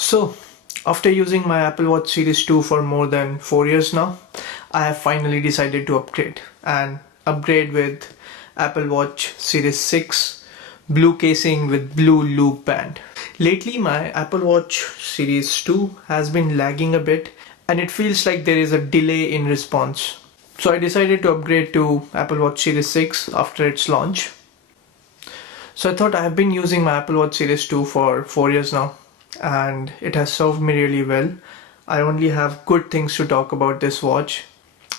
So, after using my Apple Watch Series 2 for more than 4 years now, I have finally decided to upgrade with Apple Watch Series 6 blue casing with blue loop band. Lately, my Apple Watch Series 2 has been lagging a bit and it feels like there is a delay in response. So I decided to upgrade to Apple Watch Series 6 after its launch. So I thought I have been using my Apple Watch Series 2 for 4 years now and it has served me really well. I only have good things to talk about this watch,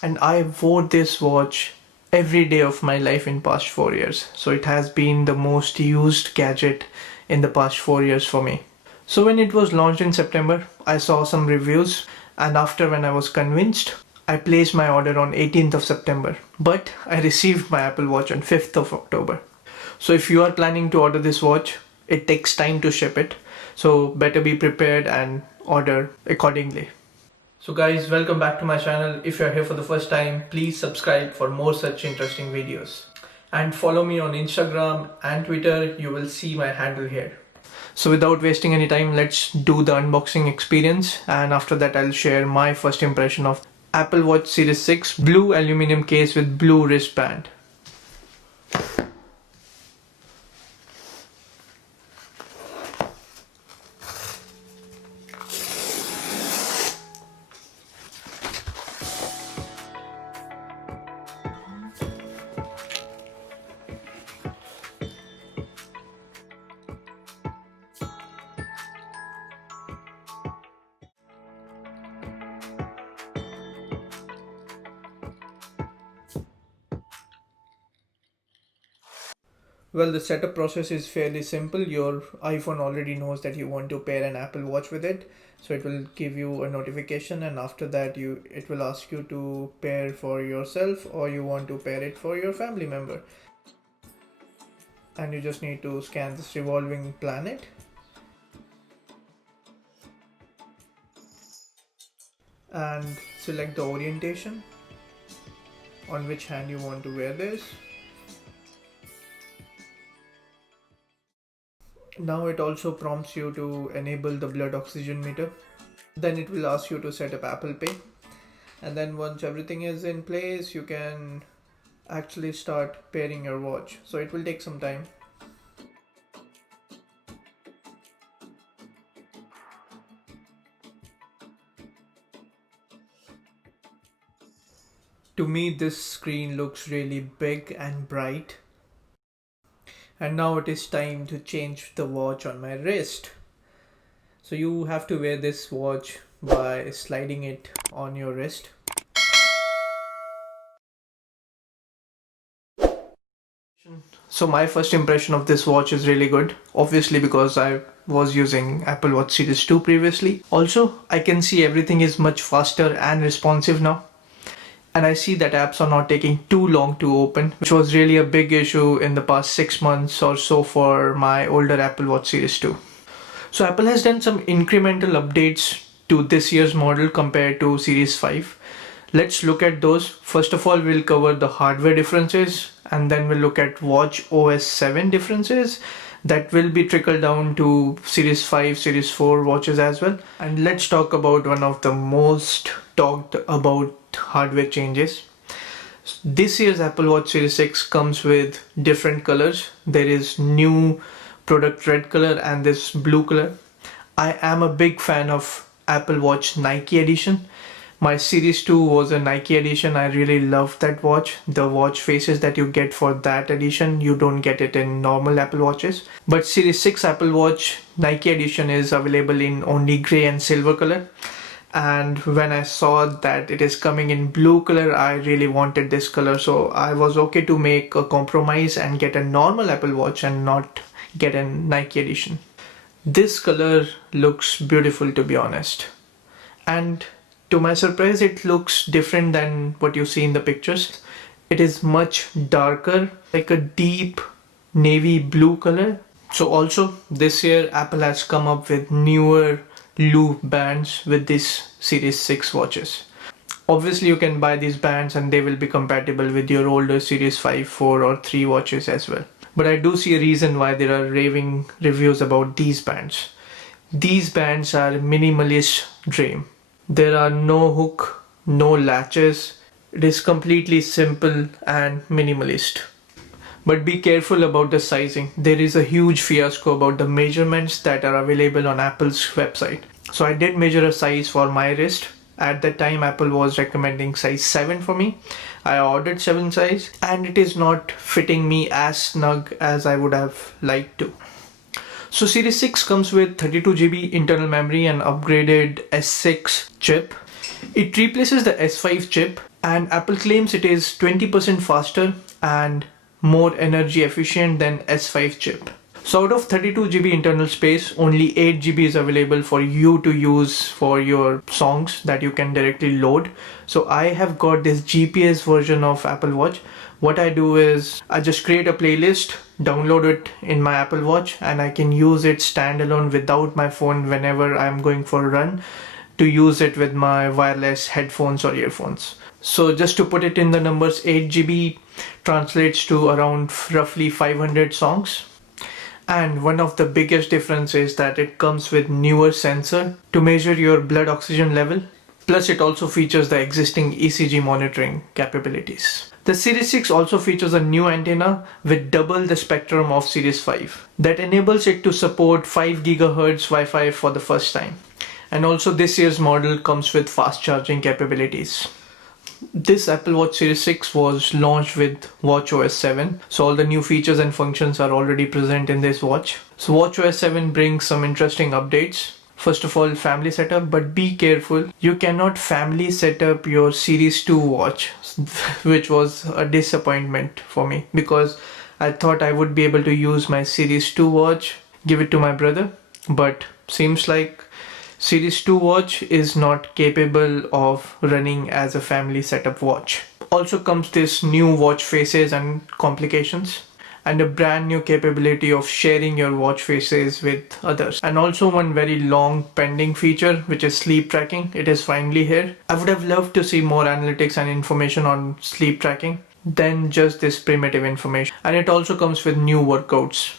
and I wore this watch every day of my life in past 4 years. So it has been the most used gadget in the past 4 years for me. So when it was launched in September, I saw some reviews, and after when I was convinced, I placed my order on 18th of September, but I received my Apple Watch on 5th of October. So if you are planning to order this watch, it takes time to ship it. So better be prepared and order accordingly. So guys, welcome back to my channel. If you are here for the first time, please subscribe for more such interesting videos. And follow me on Instagram and Twitter. You will see my handle here. So without wasting any time, let's do the unboxing experience. And after that, I'll share my first impression of Apple Watch Series 6 blue aluminum case with blue wristband. Well, the setup process is fairly simple. Your iPhone already knows that you want to pair an Apple Watch with it. So it will give you a notification, and after that it will ask you to pair for yourself or you want to pair it for your family member. And you just need to scan this revolving planet. And select the orientation on which hand you want to wear this. Now it also prompts you to enable the blood oxygen meter. Then it will ask you to set up Apple Pay. And then once everything is in place, you can actually start pairing your watch. So it will take some time. To me, this screen looks really big and bright. And now it is time to change the watch on my wrist. So you have to wear this watch by sliding it on your wrist. So my first impression of this watch is really good, obviously because I was using Apple Watch Series 2 previously. Also, I can see everything is much faster and responsive now. And I see that apps are not taking too long to open, which was really a big issue in the past 6 months or so for my older Apple Watch Series 2. So Apple has done some incremental updates to this year's model compared to Series 5. Let's look at those. First of all, we'll cover the hardware differences, and then we'll look at Watch OS 7 differences that will be trickled down to Series 5, Series 4 watches as well. And let's talk about one of the most talked about hardware changes. This year's Apple Watch Series 6 comes with different colors. There is new product red color and this blue color. I am a big fan of Apple Watch Nike edition. My Series 2 was a Nike edition. I really love that watch. The watch faces that you get for that edition, you don't get it in normal Apple Watches. But Series 6 Apple Watch Nike edition is available in only grey and silver color. And when I saw that it is coming in blue color, I really wanted this color. So I was okay to make a compromise and get a normal Apple Watch and not get a Nike edition. This color looks beautiful, to be honest. And to my surprise, it looks different than what you see in the pictures. It is much darker, like a deep navy blue color. So also this year Apple has come up with newer loop bands with this Series 6 watches. Obviously you can buy these bands and they will be compatible with your older Series 5, 4 or 3 watches as well. But I do see a reason why there are raving reviews about these bands. These bands are minimalist dream. There are no hook, no latches. It is completely simple and minimalist. But be careful about the sizing. There is a huge fiasco about the measurements that are available on Apple's website. So I did measure a size for my wrist. At that time, Apple was recommending size 7 for me. I ordered 7 size and it is not fitting me as snug as I would have liked to. So Series 6 comes with 32GB internal memory and upgraded S6 chip. It replaces the S5 chip and Apple claims it is 20% faster and more energy efficient than S5 chip. So out of 32GB internal space, only 8GB is available for you to use for your songs that you can directly load. So I have got this GPS version of Apple Watch. What I do is I just create a playlist, download it in my Apple Watch, and I can use it standalone without my phone whenever I'm going for a run, to use it with my wireless headphones or earphones. So just to put it in the numbers, 8GB translates to around roughly 500 songs. And one of the biggest differences is that it comes with newer sensor to measure your blood oxygen level. Plus it also features the existing ECG monitoring capabilities. The Series 6 also features a new antenna with double the spectrum of Series 5 that enables it to support 5 GHz Wi-Fi for the first time. And also this year's model comes with fast charging capabilities. This Apple Watch Series 6 was launched with watchOS 7, so all the new features and functions are already present in this watch. So watchOS 7 brings some interesting updates. First of all, family setup, but be careful. You cannot family set up your Series 2 watch, which was a disappointment for me because I thought I would be able to use my Series 2 watch, give it to my brother, but seems like Series 2 watch is not capable of running as a family setup watch. Also comes this new watch faces and complications, and a brand new capability of sharing your watch faces with others. And also one very long pending feature, which is sleep tracking. It is finally here. I would have loved to see more analytics and information on sleep tracking than just this primitive information. And it also comes with new workouts.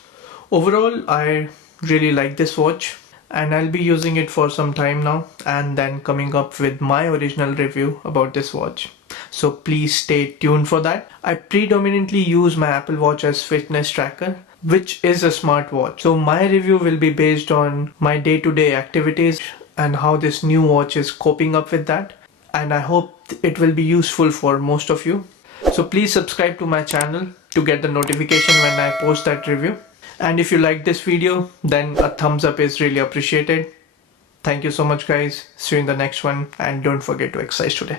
Overall, I really like this watch, and I'll be using it for some time now and then coming up with my original review about this watch. So please stay tuned for that. I predominantly use my Apple Watch as fitness tracker, which is a smartwatch. So my review will be based on my day-to-day activities and how this new watch is coping up with that. And I hope it will be useful for most of you. So please subscribe to my channel to get the notification when I post that review. And if you like this video, then a thumbs up is really appreciated. Thank you so much guys. See you in the next one, and don't forget to exercise today.